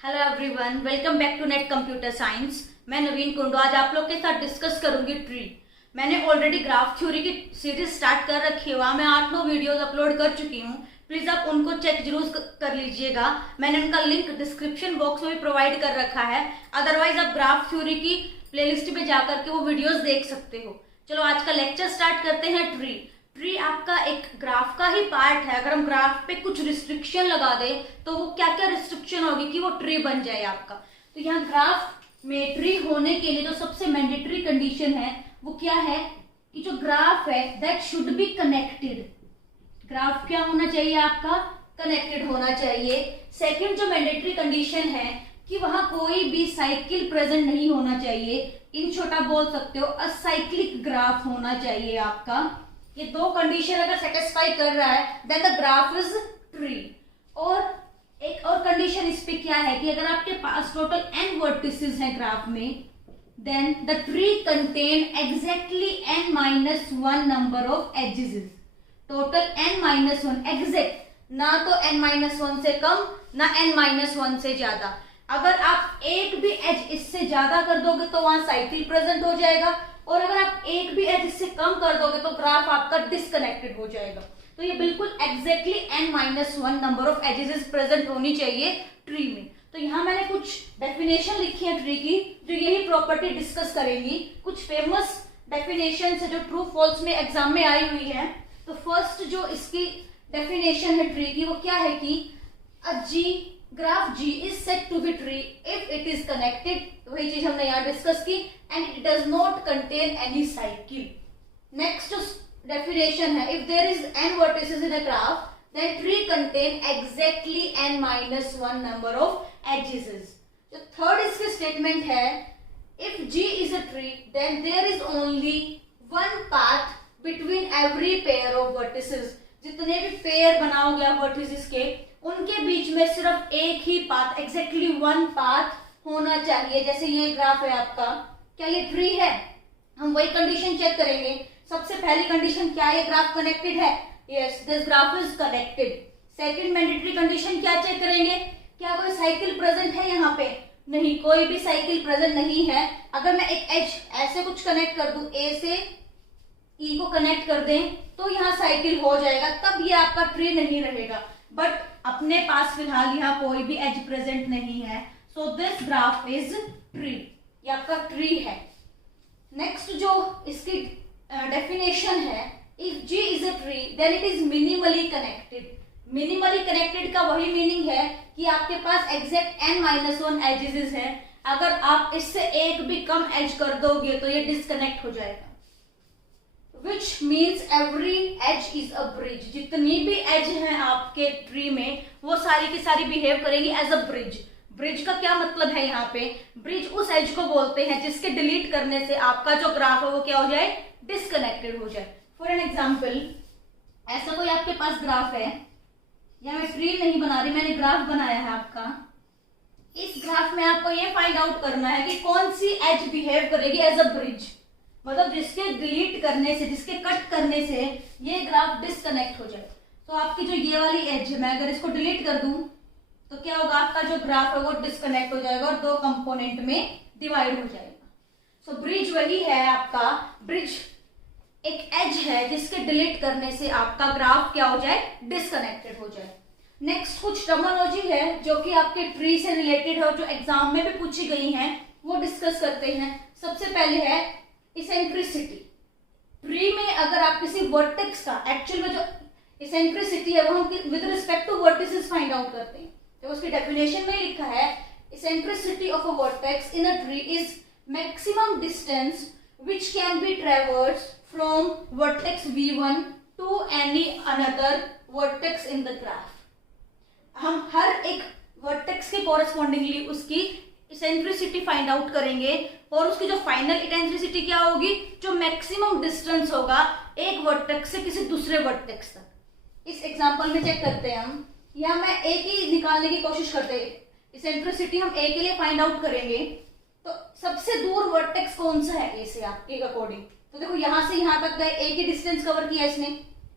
Hello everyone, welcome back to net computer science. मैं नवीन कुंडू आज आप लोग के साथ डिस्कस करूंगी ट्री। मैंने ऑलरेडी ग्राफ थ्योरी की सीरीज स्टार्ट कर रखी है, वहाँ मैं 8-9 वीडियोस अपलोड कर चुकी हूँ। प्लीज आप उनको चेक जरूर कर लीजिएगा। मैंने उनका लिंक डिस्क्रिप्शन बॉक्स में भी प्रोवाइड कर रखा है। अदरवाइज आप ग्राफ थ्योरी की प्लेलिस्ट में जाकर के वो वीडियोज देख सकते हो। चलो आज का लेक्चर स्टार्ट करते हैं। ट्री आपका एक ग्राफ का ही पार्ट है। अगर हम ग्राफ पे कुछ रिस्ट्रिक्शन लगा दे तो वो क्या क्या रिस्ट्रिक्शन होगी कि वो ट्री बन जाए आपका। तो यहाँ ग्राफ में ट्री होने के लिए जो सबसे मैंडेटरी कंडीशन है वो क्या है कि जो ग्राफ है that should be connected. Graph क्या होना चाहिए आपका? कनेक्टेड होना चाहिए। सेकंड जो मैंडेटरी कंडीशन है कि वहां कोई भी साइकिल प्रेजेंट नहीं होना चाहिए। इन छोटा बोल सकते हो असाइक्लिक ग्राफ होना चाहिए आपका। ये दो कंडीशन अगर सेटिस्फाई कर रहा है then the graph is tree. और एक और कंडीशन इस पे क्या है कि अगर आपके पास टोटल n वर्टिसेस हैं ग्राफ में then the tree contain exactly n-1 number of edges. Total n-1 exact, ना तो n-1 से कम ना n-1 से ज्यादा। अगर आप एक भी एज इससे ज्यादा कर दोगे तो वहां साइकिल प्रेजेंट हो जाएगा, और अगर आप एक भी एज इससे कम कर दोगे तो ग्राफ आपका डिस्कनेक्टेड हो जाएगा। तो ये बिल्कुल exactly n-1 number of edges present होनी चाहिए ट्री में। तो यहाँ मैंने कुछ डेफिनेशन लिखी है ट्री की जो यही प्रॉपर्टी डिस्कस करेंगी। कुछ फेमस डेफिनेशन है जो ट्रू फॉल्स में एग्जाम में आई हुई है। तो फर्स्ट जो इसकी डेफिनेशन है ट्री की वो क्या है कि graph G is said to be tree if it is connected, वही चीज हमने यहाँ डिस्कस की, and it does not contain any cycle. Next definition है if there is n vertices in a graph then tree contain exactly n-1 number of edges. जो third इसकी statement है if G is a tree then there is only one path between every pair of vertices. जितने भी pair बनाओगे आप vertices के उनके बीच में सिर्फ एक ही पाथ, एग्जैक्टली वन पाथ होना चाहिए। जैसे ये ग्राफ है आपका, क्या ये ट्री है? हम वही कंडीशन चेक करेंगे। सबसे पहली कंडीशन क्या है? ग्राफ कनेक्टेड है। Yes, this graph is connected. Second mandatory condition क्या चेक करेंगे? क्या कोई साइकिल प्रेजेंट है यहाँ पे? नहीं, कोई भी साइकिल प्रेजेंट नहीं है। अगर मैं एक एज ऐसे कुछ कनेक्ट कर दूं, ए से ई को कनेक्ट कर दें तो यहाँ साइकिल हो जाएगा, तब ये आपका ट्री नहीं रहेगा। बट अपने पास फिलहाल यहाँ कोई भी एज प्रेजेंट नहीं है, so this graph is tree. ये आपका ट्री है। नेक्स्ट जो इसकी डेफिनेशन है if G is a tree then it is minimally connected. Minimally connected का वही मीनिंग है कि आपके पास एग्जैक्ट n-1 एजेस हैं। अगर आप इससे एक भी कम एज कर दोगे तो ये डिस्कनेक्ट हो जाएगा। Which means every edge is a bridge. जितनी भी एज हैं आपके ट्री में वो सारी की सारी बिहेव करेंगी एज अ ब्रिज। ब्रिज का क्या मतलब है यहाँ पे? ब्रिज उस एज को बोलते हैं जिसके डिलीट करने से आपका जो ग्राफ है वो क्या हो जाए? डिस्कनेक्टेड हो जाए। फॉर एन एग्जाम्पल, ऐसा कोई आपके पास ग्राफ है, या मैं ट्री नहीं बना रही, मैंने ग्राफ बनाया है आपका। इस ग्राफ में आपको ये फाइंड आउट करना है कि कौन सी एज बिहेव करेगी एज अ ब्रिज, मतलब जिसके डिलीट करने से, जिसके कट करने से ये ग्राफ डिस्कनेक्ट हो जाए। तो आपकी जो ये वाली एज है, मैं अगर इसको डिलीट कर दूं तो क्या होगा? आपका जो ग्राफ है वो डिस्कनेक्ट हो जाएगा और दो कंपोनेंट में डिवाइड हो जाएगा। सो ब्रिज वही है आपका। ब्रिज एक एज है जिसके डिलीट करने से आपका ग्राफ क्या हो जाए? डिस्कनेक्टेड हो जाए। नेक्स्ट कुछ टर्मिनोलॉजी है जो कि आपके ट्री से रिलेटेड है और जो एग्जाम में भी पूछी गई है वो डिस्कस करते हैं। सबसे पहले है इसेंट्रिसिटी। ट्री में अगर आप किसी वर्टेक्स का एक्चुअल में जो इसेंट्रिसिटी है वो हम with respect to vertices find out करते हैं। तो उसकी डेफिनेशन में लिखा है eccentricity of a vertex in a tree is maximum distance which can be traversed from vertex V1 to any another vertex in the graph. हम हर एक वर्टेक्स के कोरस्पॉन्डिंगली उसकी इसेंट्रिसिटी फाइंड आउट करेंगे और उसकी जो फाइनल इसेंट्रिसिटी क्या होगी? जो मैक्सिमम डिस्टेंस होगा एक वर्टेक्स से किसी दूसरे वर्टेक्स तक। इस एग्जांपल में चेक करते हैं हम, या मैं एक ही निकालने की कोशिश करते हैं। इसेंट्रिसिटी हम ए के लिए फाइंड आउट करेंगे तो सबसे दूर वर्टेक्स कौन सा है ए से आपके अकॉर्डिंग? तो देखो यहां से यहां तक गए, ए की डिस्टेंस कवर किया इसने।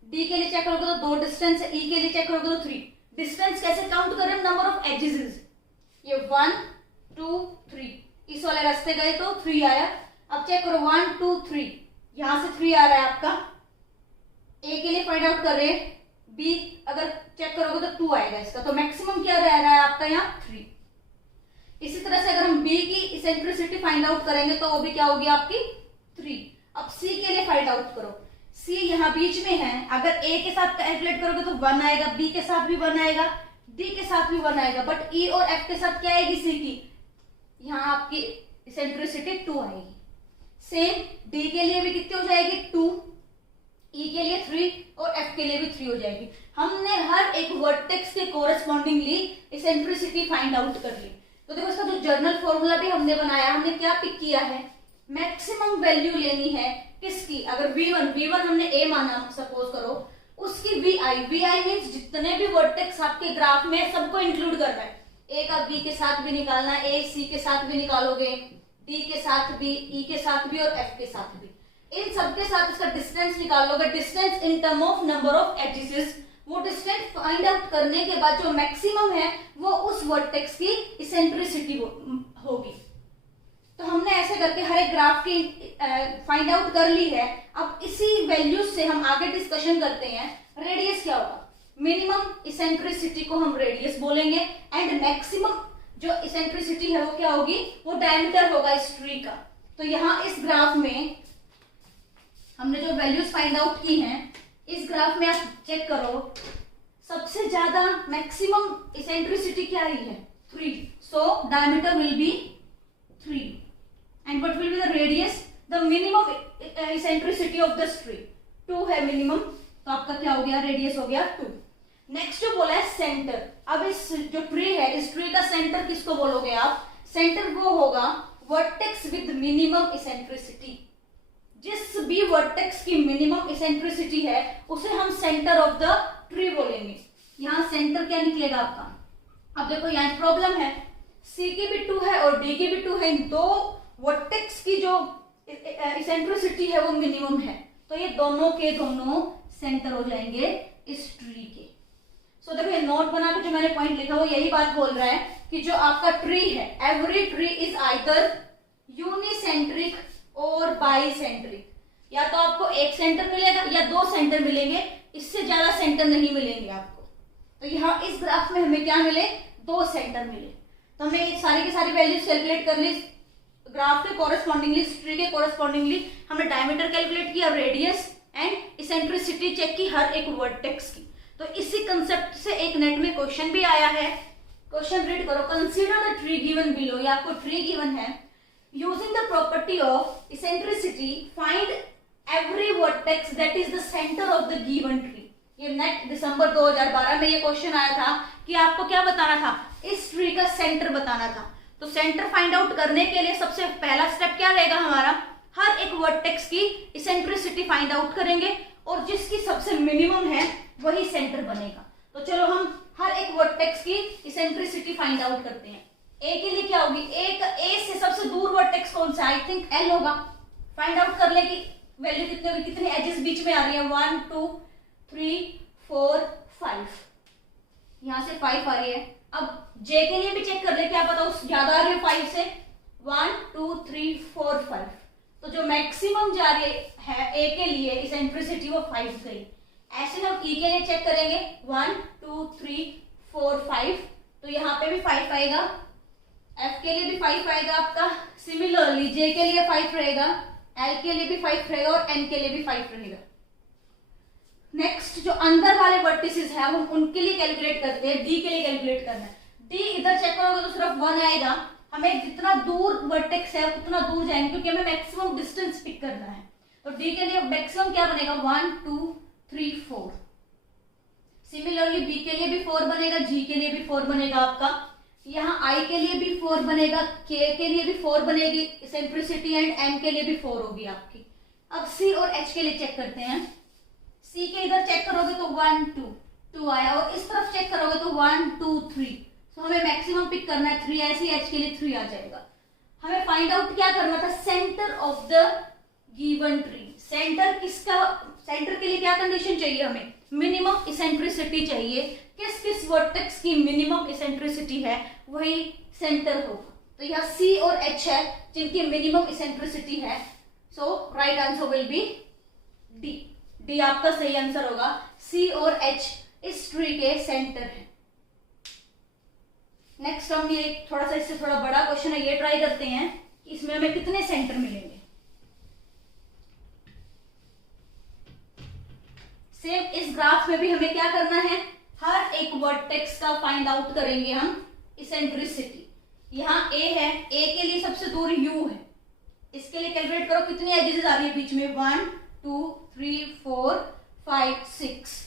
डी के लिए चेक करोगे तो 2 डिस्टेंस है, ई के लिए चेक करोगे तो 3। डिस्टेंस कैसे काउंट करें? Number of edges. ये 1 2 3, इस वाले रास्ते गए तो 3 आया। अब चेक करो 1 2 3, यहां से 3 आ रहा है आपका। ए के लिए फाइंड आउट कर रहे हैं, बी अगर चेक करोगे तो 2 आएगा इसका, तो मैक्सिमम क्या रह रहा है आपका यहाँ 3। इसी तरह से अगर हम बी की इसेंट्रिसिटी फाइंड आउट करेंगे तो वो भी क्या होगी आपकी 3। अब सी के लिए फाइंड आउट करो, सी यहाँ बीच में है, अगर ए के साथ कैलकुलेट करोगे तो 1 आएगा, बी के साथ भी 1 आएगा, डी के साथ भी 1 आएगा, बट ई और एफ के साथ क्या आएगी सी की, यहाँ आपकी इसेंट्रिसिटी 2 आएगी। सेम डी के लिए भी कितनी हो जाएगी 2, ई के लिए 3 और एफ के लिए भी 3 हो जाएगी। हमने हर एक वर्टेक्स के कोरस्पॉन्डिंगली इसेंट्रिसिटी फाइंड आउट कर ली। तो देखो इसका जो जर्नल फॉर्मूला भी हमने बनाया, हमने क्या पिक किया है, मैक्सिमम वैल्यू लेनी है किसकी, अगर V1 हमने A माना सपोज करो, उसकी VI मींस जितने भी वर्टेक्स आपके ग्राफ में सबको इंक्लूड करना है। A का B के साथ भी निकालना है, A C के साथ भी निकालोगे, D के साथ भी, E के साथ भी और F के साथ भी, इन सबके साथ इसका डिस्टेंस निकालोगे। Distance in term of number of edges, वो डिस्टेंस फाइंड आउट करने के बाद जो मैक्सिमम है वो उस वर्टेक्स की इसेंट्रिसिटी होगी। तो हमने ऐसे करके हर एक ग्राफ की फाइंड आउट कर ली है। अब इसी वैल्यूज से हम आगे डिस्कशन करते हैं। रेडियस क्या होगा, मिनिमम इसेंट्रिसिटी को हम रेडियस बोलेंगे, एंड मैक्सिमम जो इसेंट्रिसिटी है वो क्या होगी, वो डायमीटर होगा इस ट्री का। तो यहाँ इस ग्राफ में हमने जो वैल्यूज फाइंड आउट की हैं, इस ग्राफ में आप चेक करो, सबसे ज्यादा मैक्सिमम इसेंट्रिसिटी क्या आई है 3, so diameter will be 3 and what will be the radius, the minimum eccentricity of this tree 2 है minimum, तो आपका क्या हो गया, रेडियस हो गया 2। नेक्स्ट जो बोला है सेंटर। अब इस जो ट्री है, इस ट्री का सेंटर किसको बोलोगे आप, सेंटर वो होगा वर्टेक्स विद मिनिमम इसेंट्रिसिटी। जिस भी वर्टेक्स की मिनिमम इसेंट्रिसिटी है उसे हम सेंटर ऑफ द ट्री बोलेंगे। यहाँ सेंटर क्या निकलेगा आपका, अब देखो यहाँ प्रॉब्लम है, सी की भी 2 है और डी की भी 2 है, इन दो वर्टेक्स की जो इसेंट्रिसिटी है वो मिनिमम है, तो ये दोनों के दोनों सेंटर हो जाएंगे इस ट्री के। सो देखो ये नोट बना के जो मैंने पॉइंट लिखा वो यही बात बोल रहा है कि जो आपका ट्री है, एवरी ट्री इज आइदर यूनिसेंट्रिक और बाईसेंट्रिक, या तो आपको एक सेंटर मिलेगा या 2 सेंटर मिलेंगे, इससे ज्यादा सेंटर नहीं मिलेंगे आपको। तो यहाँ इस ग्राफ में हमें क्या मिले, 2 सेंटर मिले। तो हमने ये सारी की सारी वैल्यूज कैलकुलेट कर ली ग्राफ के कोरस्पॉन्डिंगली, ट्री के कोरस्पॉन्डिंगली हमने डायमीटर कैलकुलेट किया, रेडियस एंड इसेंट्रिसिटी चेक की हर एक वर्टेक्स की। तो इसी कंसेप्ट से एक नेट में क्वेश्चन भी आया है, क्वेश्चन रीड करो, consider the tree given below, या आपको ट्री गिवन है, using the property of eccentricity find every vertex that is the centre of the given tree. ये नेट दिसंबर 2012 में ये क्वेश्चन आया था कि आपको क्या बताना था, इस ट्री का सेंटर बताना था। तो सेंटर फाइंड आउट करने के लिए सबसे पहला स्टेप क्या रहेगा हमारा, हर एक वर्टेक्स की इसेंट्रिसिटी फाइंड आउट करेंगे और जिसकी सबसे मिनिमम है वही सेंटर बनेगा। तो चलो हम हर एक वर्टेक्स की इसेंट्रिसिटी फाइंड आउट करते हैं। ए के लिए क्या होगी, ए से सबसे दूर वर्टेक्स कौन सा, आई थिंक एल होगा। फाइंड आउट कर ले कि वैल्यू कितने होगी, कितने एजेस बीच में आ रही है, 1 2 3 4 5, यहां से 5 आ रही है। अब जे के लिए भी चेक कर ले, क्या पता उस ज्यादा आ रही है 5 से, 1 2 3 4 5, तो जो मैक्सिमम जा रही है ए के लिए इसेंट्रिसिटी वो 5 गई। ऐसे हम ई के लिए चेक करेंगे, 1 2 3 4 5, तो यहाँ पे भी 5 आएगा, एफ के लिए भी 5 आएगा आपका, सिमिलरली जे के लिए 5 रहेगा, एल के लिए भी 5 रहेगा और एन के लिए भी 5 रहेगा। नेक्स्ट जो अंदर वाले वर्टिसेस है हम उनके लिए कैलकुलेट करते हैं, डी के लिए कैलकुलेट करना है। डी इधर चेक करोगे तो सिर्फ 1 आएगा, हमें जितना दूर वर्टेक्स है उतना दूर जाएंगे क्योंकि हमें मैक्सिमम डिस्टेंस पिक करना है। तो डी के लिए मैक्सिमम क्या बनेगा, 1 2 3 4। सिमिलरली बी के लिए भी 4 बनेगा, जी के लिए भी 4 बनेगा आपका, यहाँ आई के लिए भी 4 बनेगा, के लिए भी 4 बनेगी इसेंट्रिसिटी, एंड एम के लिए भी 4 होगी आपकी। अब सी और एच के लिए चेक करते हैं। सी के इधर चेक करोगे तो 1 2 आया, और इस तरफ चेक करोगे तो 1 2 3, तो हमें मैक्सिमम पिक करना है 3, ऐसे एच के लिए 3 आ जाएगा। हमें फाइंड आउट क्या करना था, centre of the given tree. Centre किसका, सेंटर के लिए क्या कंडीशन चाहिए हमें, मिनिमम इसेंट्रिसिटी चाहिए। किस किस वर्टेक्स की मिनिमम इसेंट्रिसिटी है वही सेंटर होगा। तो यहाँ सी और एच है जिनकी मिनिमम इसेंट्रिसिटी है। So right answer will be D. D आपका सही आंसर होगा। सी और एच इस ट्री के सेंटर है। नेक्स्ट हम ये थोड़ा सा इससे थोड़ा बड़ा क्वेश्चन है, ये ट्राई करते हैं कि इसमें हमें कितने सेंटर मिलेंगे। सेम इस ग्राफ में भी हमें क्या करना है, हर एक वर्टेक्स का फाइंड आउट करेंगे हम इसेंट्रिसिटी। यहाँ ए है, ए के लिए सबसे दूर यू है, इसके लिए कैलकुलेट करो कितनी एजेस आ रही है बीच में, 1 2 3 4 5 6।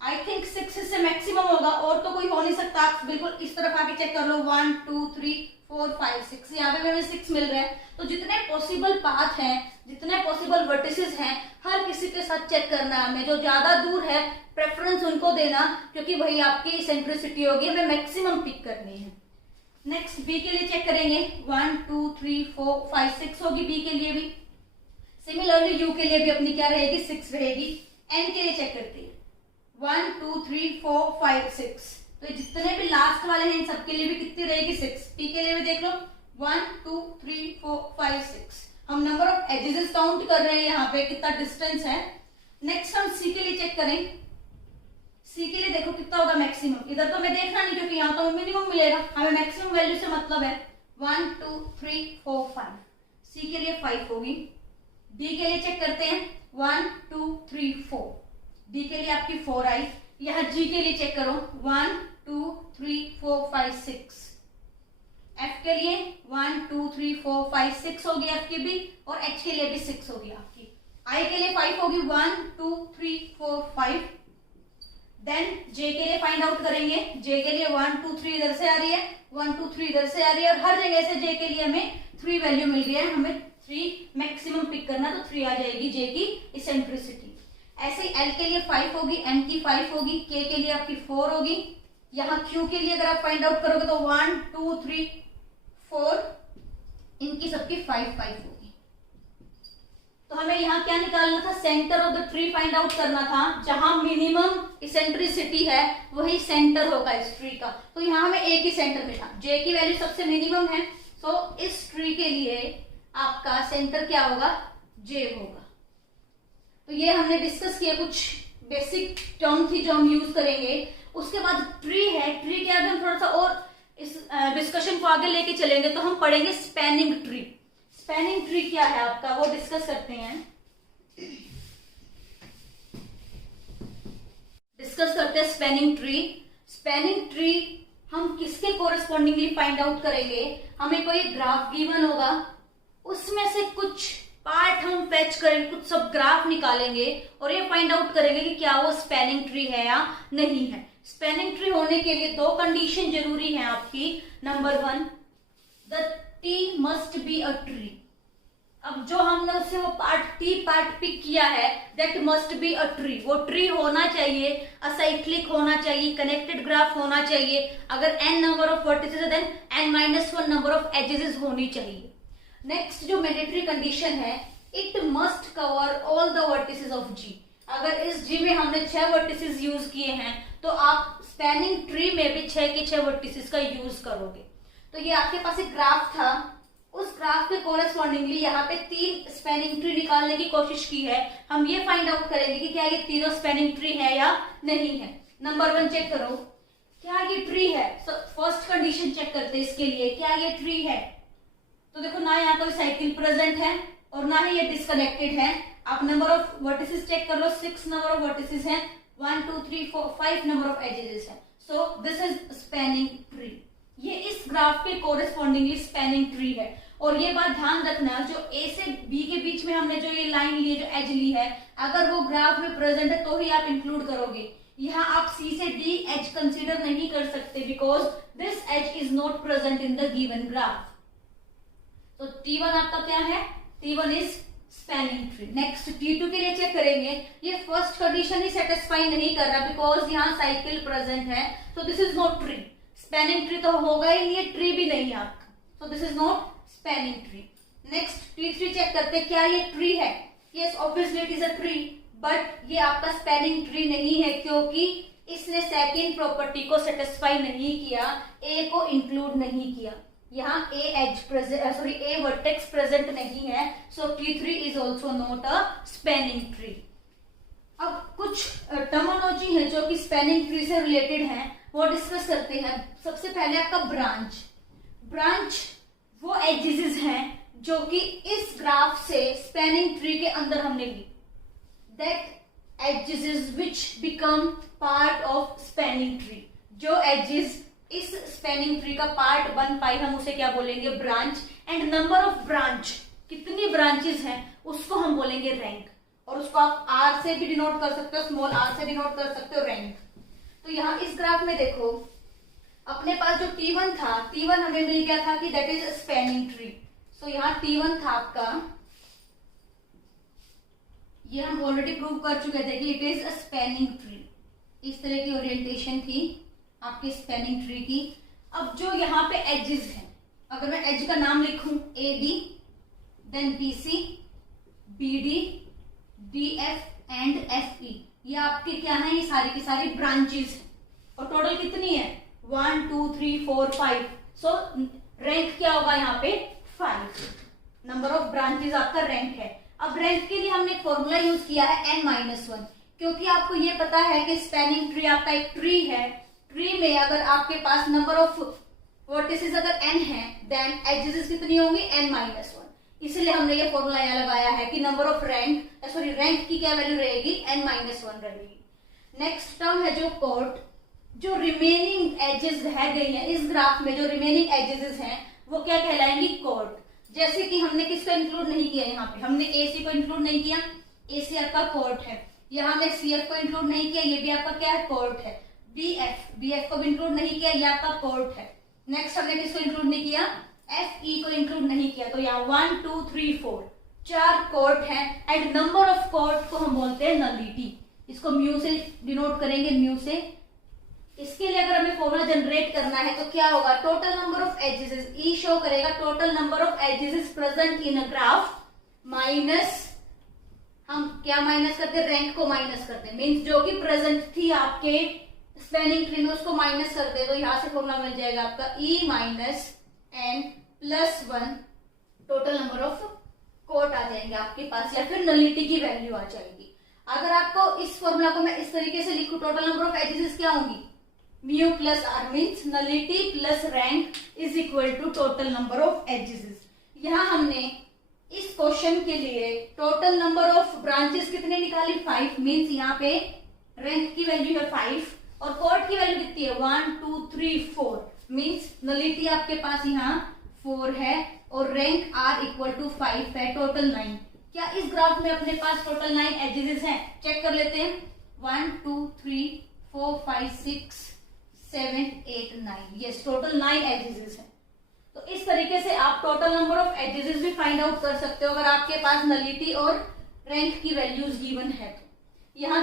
आई थिंक 6 इससे मैक्सिमम होगा, और तो कोई हो नहीं सकता। आप बिल्कुल इस तरफ आके चेक कर लो, 1 2 3 4 5 6, यहाँ पे हमें 6 मिल रहे हैं। तो जितने पॉसिबल पाथ हैं, जितने पॉसिबल वर्टिसेस हैं, हर किसी के साथ चेक करना है हमें। जो ज्यादा दूर है प्रेफरेंस उनको देना, क्योंकि वही आपकी इसेंट्रिसिटी होगी, हमें मैक्सिमम पिक करनी है। नेक्स्ट बी के लिए चेक करेंगे, 1 2 3 4 5 6 होगी बी के लिए भी। सिमिलरली यू के लिए भी अपनी क्या रहेगी, 6 रहेगी। एन के लिए चेक करते हैं, 1 2 3 4 5 6। तो जितने भी लास्ट वाले हैं इन सबके लिए भी कितनी रहेगी, 6। पी के लिए भी देख लो, 1 2 3 4 5 6। हम नंबर ऑफ एजेस काउंट कर रहे हैं यहाँ पे, कितना डिस्टेंस है। नेक्स्ट हम सी के लिए चेक करें। सी के लिए देखो कितना होगा मैक्सिमम, इधर तो हमें देखना नहीं क्योंकि यहाँ तो हमें मिनिमम मिलेगा, हमें मैक्सिमम वैल्यू से मतलब है। 1 2 3 4 5, सी के लिए 5 होगी। डी के लिए चेक करते हैं, 1 2 3 4, डी के लिए आपकी 4 आई। यहाँ जी के लिए चेक करो, 1 2 3 4 5 6। एफ के लिए 1 2 3 4 5 6 होगी आपकी भी, और एच के लिए भी 6 होगी आपकी। आई के लिए 5 होगी, 1 2 3 4 5। देन जे के लिए फाइंड आउट करेंगे। जे के लिए 1 2 3 इधर से आ रही है, 1 2 3 इधर से आ रही है, और हर जगह से जे के लिए हमें 3 वैल्यू मिल रही है। हमें 3 मैक्सिमम पिक करना, तो 3 आ जाएगी जे की इसेंट्रिसिटी। ऐसे ही एल के लिए 5 होगी, एम की 5 होगी, के के लिए आपकी 4 होगी। यहाँ क्यू के लिए अगर आप फाइंड आउट करोगे तो 1 2 3 4, इनकी सबकी 5 5 होगी। तो हमें यहाँ क्या निकालना था, centre of the tree find out करना था। जहां मिनिमम इसेंट्रिसिटी है वही सेंटर होगा इस ट्री का। तो यहाँ हमें एक ही सेंटर मिला, जे की वैल्यू सबसे मिनिमम है। सो इस ट्री के लिए आपका सेंटर क्या होगा, जे होगा। तो ये हमने डिस्कस किया, कुछ बेसिक टर्म थी जो हम यूज करेंगे। उसके बाद ट्री है, ट्री के आगे हम थोड़ा सा और इस डिस्कशन को आगे लेके चलेंगे, तो हम पढ़ेंगे स्पैनिंग ट्री। स्पैनिंग ट्री क्या है आपका, वो डिस्कस करते हैं। डिस्कस करते हैं स्पैनिंग ट्री। स्पैनिंग ट्री हम किसके कोरेस्पॉन्डिंगली फाइंड आउट करेंगे, हमें कोई ग्राफ गिवन होगा, उसमें से कुछ पार्ट हम फैच करेंगे, कुछ सब ग्राफ निकालेंगे और ये फाइंड आउट करेंगे कि क्या वो स्पैनिंग ट्री है या नहीं है। स्पैनिंग ट्री होने के लिए 2 कंडीशन जरूरी है आपकी। Number 1, the T must be a tree. अब जो हमने उससे वो टी पार्ट पिक किया है, that must be a tree. वो ट्री होना चाहिए, असाइक्लिक होना चाहिए, कनेक्टेड ग्राफ होना चाहिए। अगर n नंबर ऑफ वर्टिसेस है then n-1 number of edges होनी चाहिए। नेक्स्ट जो मैंडेटरी कंडीशन है, it must cover all the vertices of G. अगर इस जी में हमने 6 वर्टिसेस यूज किए हैं तो आप स्पैनिंग ट्री में भी 6 के 6 वर्टिसेस का यूज करोगे। तो ये आपके पास एक ग्राफ था, उस ग्राफ के कोरेस्पॉन्डिंगली यहाँ पे 3 स्पैनिंग ट्री निकालने की कोशिश की है। हम ये फाइंड आउट करेंगे कि क्या ये तीनों स्पैनिंग ट्री है या नहीं है। नंबर 1 चेक करो, क्या ये ट्री है। फर्स्ट कंडीशन चेक करते हैं इसके लिए, क्या ये ट्री है। तो देखो ना यहाँ कोई साइकिल प्रेजेंट है और ना ही ये डिस्कनेक्टेड है। आप नंबर ऑफ वर्टिसेस चेक कर लो, 6 नंबर ऑफ वर्टिसेस हैं, 1 2 3 4 5 नंबर ऑफ एजेस है। So this is spanning tree. ये इस ग्राफ के कोरेस्पॉन्डिंगली स्पैनिंग ट्री है। और ये बात ध्यान रखना, जो ए से बी के बीच में हमने जो ये लाइन ली है, जो एज ली है, अगर वो ग्राफ में प्रेजेंट है तो ही आप इंक्लूड करोगे। यहाँ आप सी से डी एज कंसीडर नहीं कर सकते, because this edge is not present in the given graph. तो T1 आपका क्या है, T1 is spanning tree. Next T2 के लिए चेक करेंगे। ये फर्स्ट कंडीशन ही सेटिस्फाई नहीं कर रहा, बिकॉज यहाँ साइकिल प्रेजेंट है, तो this is not tree. Spanning tree तो होगा ही नहीं, ट्री भी नहीं है आपका, तो this is not spanning tree. Next T3 check करते हैं, क्या ये ट्री है। Yes obviously it is a tree, but ये आपका स्पैनिंग ट्री नहीं है क्योंकि इसने सेकंड प्रॉपर्टी को सेटिस्फाई नहीं किया, ए को इंक्लूड नहीं किया। यहाँ ए एज प्रेजेंट, सॉरी ए वर्टेक्स प्रेजेंट नहीं है, सो T3 is also not a spanning tree. अब कुछ टर्मिनोलॉजी है जो कि स्पैनिंग ट्री से रिलेटेड है, वो डिस्कस करते हैं। सबसे पहले आपका ब्रांच। ब्रांच वो एजेस हैं जो कि इस ग्राफ से स्पैनिंग ट्री के अंदर हमने ली, that edges which become part of spanning tree। जो edges इस स्पैनिंग ट्री का पार्ट बन पाई हम उसे क्या बोलेंगे, branch. And number of branch, कितनी ब्रांचेस हैं उसको हम बोलेंगे रैंक, और उसको आप आर से भी डिनोट कर सकते हो, स्मॉल आर से डिनोट कर सकते हो, रैंक। तो यहाँ इस ग्राफ में देखो अपने पास जो T1 था, T1 हमें मिल गया था कि दैट इज स्पैनिंग ट्री। सो यहाँ T1 था आपका, ये हम ऑलरेडी प्रूव कर चुके थे कि it is a spanning tree. इस तरह की ओरिएंटेशन थी आपकी स्पैनिंग ट्री की। अब जो यहाँ पे एजेस हैं, अगर मैं एज का नाम लिखूं A B, then B C, B D, D F and F E, ये आपके क्या है, ये सारी की सारी ब्रांचेस हैं। और टोटल कितनी है, 1 2 3 4 5। सो रैंक क्या होगा यहाँ पे, 5। नंबर ऑफ ब्रांचेस आपका रैंक है। अब रैंक के लिए हमने एक फॉर्मूला यूज किया है n-1, क्योंकि आपको ये पता है कि स्पैनिंग ट्री आपका एक ट्री है। ट्री में अगर आपके पास नंबर ऑफ वर्टिसेस अगर n है, देन एजेस कितनी होंगी, n-1। इसलिए हमने ये फॉर्मूला यहाँ लगाया है कि number of rank, sorry rank की क्या वैल्यू रहेगी, n-1 रहेगी। नेक्स्ट टर्म है जो कोट। जो रिमेनिंग एजेस रह गई हैं इस ग्राफ में, जो रिमेनिंग एजेस हैं वो क्या कहलाएंगी, कोट। जैसे कि हमने किसको इंक्लूड नहीं किया, यहाँ पे हमने AC को इंक्लूड नहीं किया, AC आपका कोर्ट है। यहाँ हमने CF को इंक्लूड नहीं किया, ये भी आपका क्या है, कोर्ट है। BF को भी इंक्लूड नहीं किया, ये आपका कोर्ट है। नेक्स्ट हमने किसको इंक्लूड नहीं किया, FE को इंक्लूड नहीं किया। तो यहाँ 1 2 3 4 4 कोर्ट है। एंड नंबर ऑफ कोर्ट को हम बोलते हैं नलिटी, इसको म्यू से डिनोट करेंगे, म्यू से। इसके लिए अगर हमें फॉर्मूला जनरेट करना है तो क्या होगा, total number of edges, E show करेगा total number of edges present in a graph, minus, हम क्या माइनस करते हैं, रैंक को माइनस करते हैं। मींस जो कि प्रेजेंट थी आपके स्पैनिंग ट्री में उसको माइनस करते हैं। तो यहां से फॉर्मूला मिल जाएगा आपका E minus n plus 1, total number of कोट आ जाएंगे आपके पास, या फिर नलिटी की वैल्यू आ जाएगी। अगर आपको इस फॉर्मूला को मैं इस तरीके से लिखूं, टोटल नंबर ऑफ एजेस क्या होंगी, mu plus R, means nullity plus rank is equal to total number of edges. यहाँ हमने इस क्वेश्चन के लिए टोटल नंबर ऑफ ब्रांचेस कितने निकाली, 5। मीन्स यहाँ पे रैंक की वैल्यू है 5 और कोर्ट की वैल्यू कितनी है, 1 2 3 4। मीन्स नलिटी आपके पास यहाँ 4 है और रैंक R इक्वल टू 5 है, टोटल 9। क्या इस ग्राफ में अपने पास टोटल 9 एजेस हैं, चेक कर लेते हैं। 1 2 3 4 5 6 7 8 9, यस टोटल 9 एजेस है। तो इस तरीके से आप टोटल नंबर ऑफ एजेस भी फाइंड आउट कर सकते हो अगर आपके पास नलिटी और रैंक की वैल्यूज गिवन है। तो यहाँ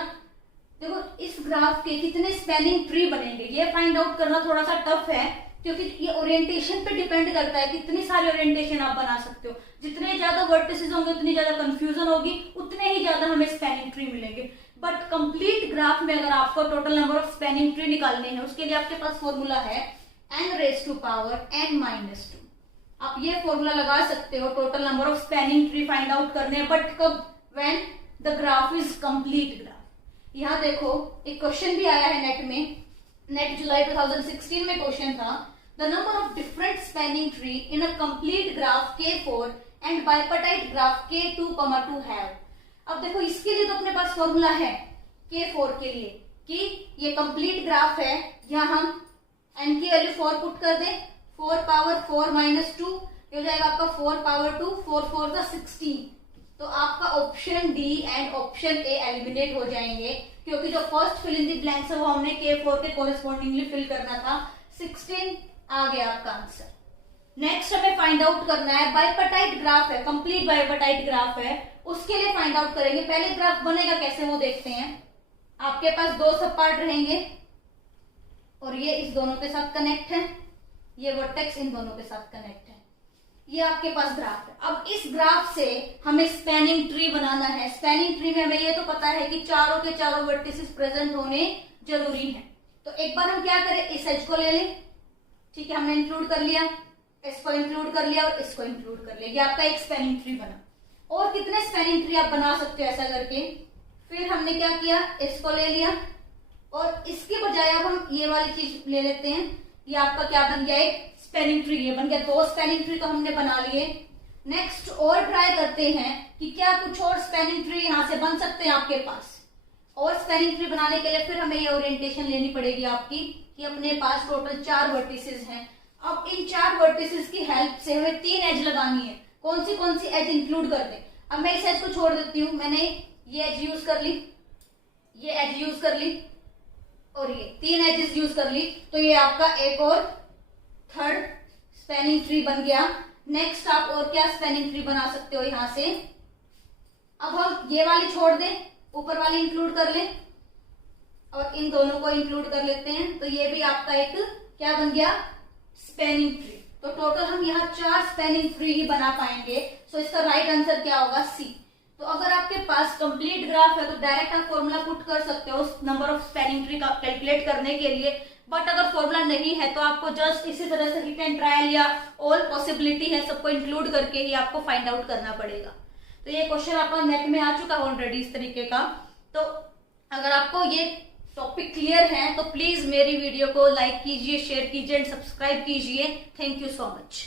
देखो इस ग्राफ के कितने स्पैनिंग ट्री बनेंगे, ये फाइंड आउट करना थोड़ा सा टफ है, क्योंकि ये ओरिएंटेशन पे डिपेंड करता है, कितनी सारी ओरिएंटेशन आप बना सकते हो। जितने ज्यादा वर्टिसेस होंगे उतनी ज्यादा कंफ्यूजन होगी, उतने ही ज्यादा हमें स्पैनिंग ट्री मिलेंगे। बट कंप्लीट ग्राफ में अगर आपको total number of spanning tree निकालने हैं, उसके लिए आपके पास फॉर्मूला है n⁻n-2। आप ये फॉर्मूला लगा सकते हो total number of spanning tree find out करने हैं, बट कब, when the graph is complete graph. यहाँ देखो एक क्वेश्चन भी आया है नेट में, नेट जुलाई 2016 में क्वेश्चन था, the number of different spanning tree in a complete graph K4 and bipartite graph K2,2 have. अब देखो इसके लिए तो अपने पास फॉर्मूला है K4 के लिए कि ये कंप्लीट ग्राफ है, यहाँ हम n की वैल्यू 4 पुट कर दें, 4 पावर 4 माइनस 2, ये हो जाएगा आपका 4 पावर 2, 4 4 16। तो आपका option D and option A eliminate हो जाएंगे, क्योंकि जो first fill in the blanks है वो हमने K4 के कोरिस्पॉन्डिंगली फिल करना था। 16 आ गया आपका आंसर। नेक्स्ट हमें फाइंड आउट करना है, बाइपर्टाइट ग्राफ है, कंप्लीट बाइपर्टाइट ग्राफ है, उसके लिए फाइंड आउट करेंगे। पहले ग्राफ बनेगा कैसे वो देखते हैं। आपके पास दो सब पार्ट रहेंगे और ये इस दोनों के साथ कनेक्ट है, ये वर्टेक्स इन दोनों के साथ कनेक्ट है। ये आपके पास ग्राफ है। अब इस ग्राफ से हमें स्पैनिंग ट्री बनाना है। स्पैनिंग ट्री में हमें ये तो पता है कि चारों के चारों वर्टिसेस प्रेजेंट होने जरूरी है। तो एक बार हम क्या करें, इस एज को ले लें, ठीक है, हमने इंक्लूड कर लिया, इसको इंक्लूड कर लिया और इसको इंक्लूड कर लिया। ये आपका एक स्पैनिंग ट्री बना। और कितने स्पैनिंग ट्री आप बना सकते हो ऐसा करके। फिर हमने क्या किया, इसको ले लिया और इसके बजाय अब हम ये वाली चीज ले लेते हैं। ये आपका क्या बन गया, एक स्पैनिंग ट्री। ये बन गया, 2 स्पैनिंग ट्री तो हमने बना लिए। नेक्स्ट और ट्राई करते हैं कि क्या कुछ और स्पैनिंग ट्री यहां से बन सकते हैं आपके पास। और स्पैनिंग ट्री बनाने के लिए फिर हमें ये ओरिएंटेशन लेनी पड़ेगी आपकी कि अपने पास टोटल 4 वर्टिसेस हैं। अब इन 4 वर्टिसेस की हेल्प से हमें 3 एज लगानी है। कौन सी एज इंक्लूड कर दें। अब मैं इस एज को छोड़ देती हूँ, मैंने ये एज यूज कर ली, ये एज यूज कर ली और ये 3 एजेस यूज कर ली। तो ये आपका एक और थर्ड स्पैनिंग ट्री बन गया। नेक्स्ट आप और क्या स्पैनिंग ट्री बना सकते हो यहां से। अब हम ये वाली छोड़ दें, ऊपर वाली इंक्लूड कर लें और इन दोनों को इंक्लूड कर लेते हैं। तो ये भी आपका एक क्या बन गया, स्पैनिंग ट्री। तो टोटल हम यहाँ 4 स्पैनिंग ट्री ही बना पाएंगे। सो इसका राइट आंसर क्या होगा, सी। तो अगर आपके पास कंप्लीट ग्राफ है तो डायरेक्ट आप फॉर्मूला पुट कर सकते हो नंबर ऑफ स्पैनिंग ट्री का कैलकुलेट करने के लिए। बट अगर फॉर्मूला नहीं है तो आपको जस्ट इसी तरह से हिट एंड ट्रायल या ऑल पॉसिबिलिटी है सबको इंक्लूड करके ही आपको फाइंड आउट करना पड़ेगा। तो ये क्वेश्चन आपका नेट में आ चुका है ऑलरेडी इस तरीके का। तो अगर आपको ये टॉपिक क्लियर है तो प्लीज मेरी वीडियो को लाइक कीजिए, शेयर कीजिए एंड सब्सक्राइब कीजिए। Thank you so much.